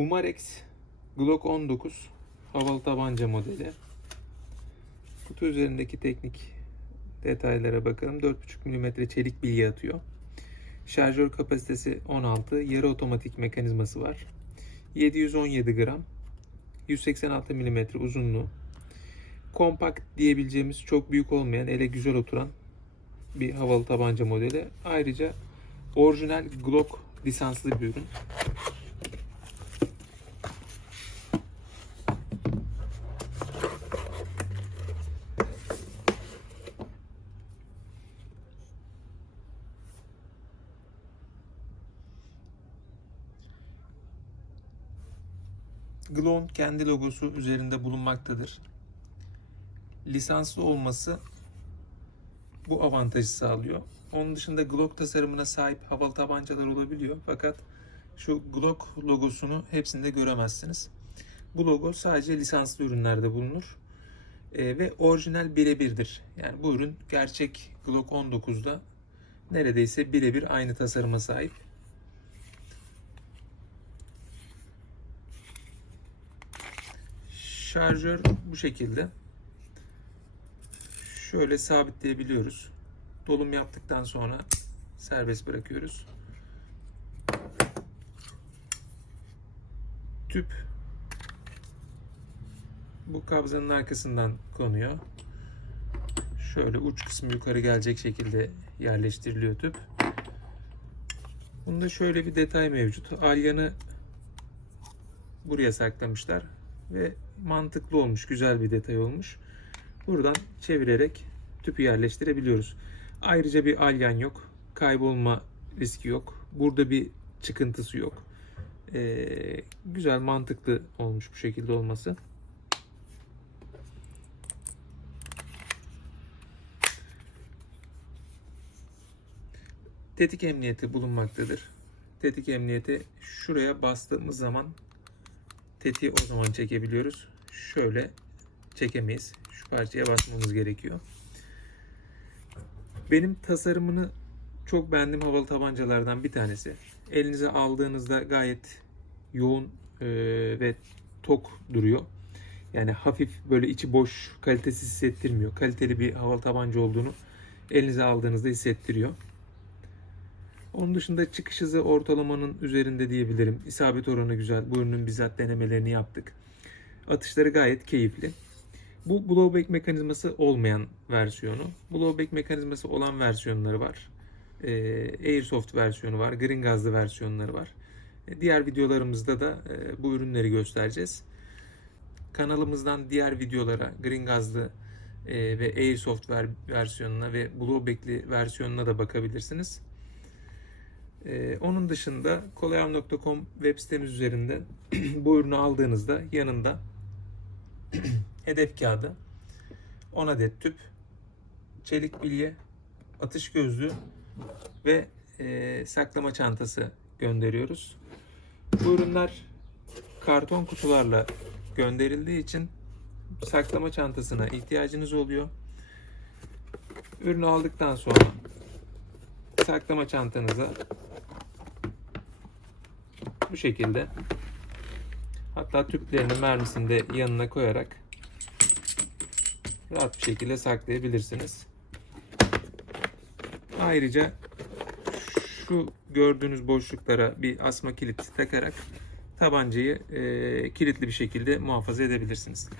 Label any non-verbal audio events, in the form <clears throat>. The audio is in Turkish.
Umarex Glock 19 havalı tabanca modeli. Kutu üzerindeki teknik detaylara bakalım. 4.5 mm çelik bilye atıyor. Şarjör kapasitesi 16, yarı otomatik mekanizması var. 717 gram, 186 mm uzunluğu. Kompakt diyebileceğimiz çok büyük olmayan, ele güzel oturan bir havalı tabanca modeli. Ayrıca orijinal Glock lisanslı bir ürün. Glock'un kendi logosu üzerinde bulunmaktadır. Lisanslı olması bu avantajı sağlıyor. Onun dışında Glock tasarımına sahip havalı tabancalar olabiliyor. Fakat şu Glock logosunu hepsinde göremezsiniz. Bu logo sadece lisanslı ürünlerde bulunur. Ee, ve orijinal birebirdir. Yani bu ürün gerçek Glock 19'da neredeyse birebir aynı tasarıma sahip. Şarjör bu şekilde. Şöyle sabitleyebiliyoruz. Dolum yaptıktan sonra serbest bırakıyoruz. Tüp bu kabzanın arkasından konuyor. Şöyle uç kısmı yukarı gelecek şekilde yerleştiriliyor tüp. Bunda şöyle bir detay mevcut. Alyanı buraya saklamışlar ve mantıklı olmuş, güzel bir detay olmuş. Buradan çevirerek tüpü yerleştirebiliyoruz. Ayrıca bir alyan yok, kaybolma riski yok. Burada bir çıkıntısı yok. Ee, güzel, mantıklı olmuş bu şekilde olması. Tetik emniyeti bulunmaktadır. Tetik emniyeti şuraya bastığımız zaman tetiği o zaman çekebiliyoruz. Şöyle çekemeyiz. Şu parçaya basmamız gerekiyor. Benim tasarımını çok beğendiğim havalı tabancalardan bir tanesi. Elinize aldığınızda gayet yoğun e, ve tok duruyor. Yani hafif böyle içi boş, kalitesiz hissettirmiyor. Kaliteli bir havalı tabanca olduğunu elinize aldığınızda hissettiriyor. Onun dışında çıkış hızı ortalamanın üzerinde diyebilirim. İsabet oranı güzel. Bu ürünün bizzat denemelerini yaptık. Atışları gayet keyifli. Bu blowback mekanizması olmayan versiyonu. Blowback mekanizması olan versiyonları var. Ee, Airsoft versiyonu var. Green gazlı versiyonları var. Ee, Diğer videolarımızda da e, bu ürünleri göstereceğiz. Kanalımızdan diğer videolara Green gazlı e, ve Airsoft ver- versiyonuna ve blowback'li versiyonuna da bakabilirsiniz. Ee, onun dışında kolayam.com web sitemiz üzerinden <clears throat> bu ürünü aldığınızda yanında <clears throat> hedef kağıdı, 10 adet tüp, çelik bilye, atış gözlüğü ve e, saklama çantası gönderiyoruz. Bu ürünler karton kutularla gönderildiği için saklama çantasına ihtiyacınız oluyor. Ürünü aldıktan sonra saklama çantanıza bu şekilde hatta tüplerini mermisini de yanına koyarak rahat bir şekilde saklayabilirsiniz. Ayrıca şu gördüğünüz boşluklara bir asma kilit takarak tabancayı e, kilitli bir şekilde muhafaza edebilirsiniz.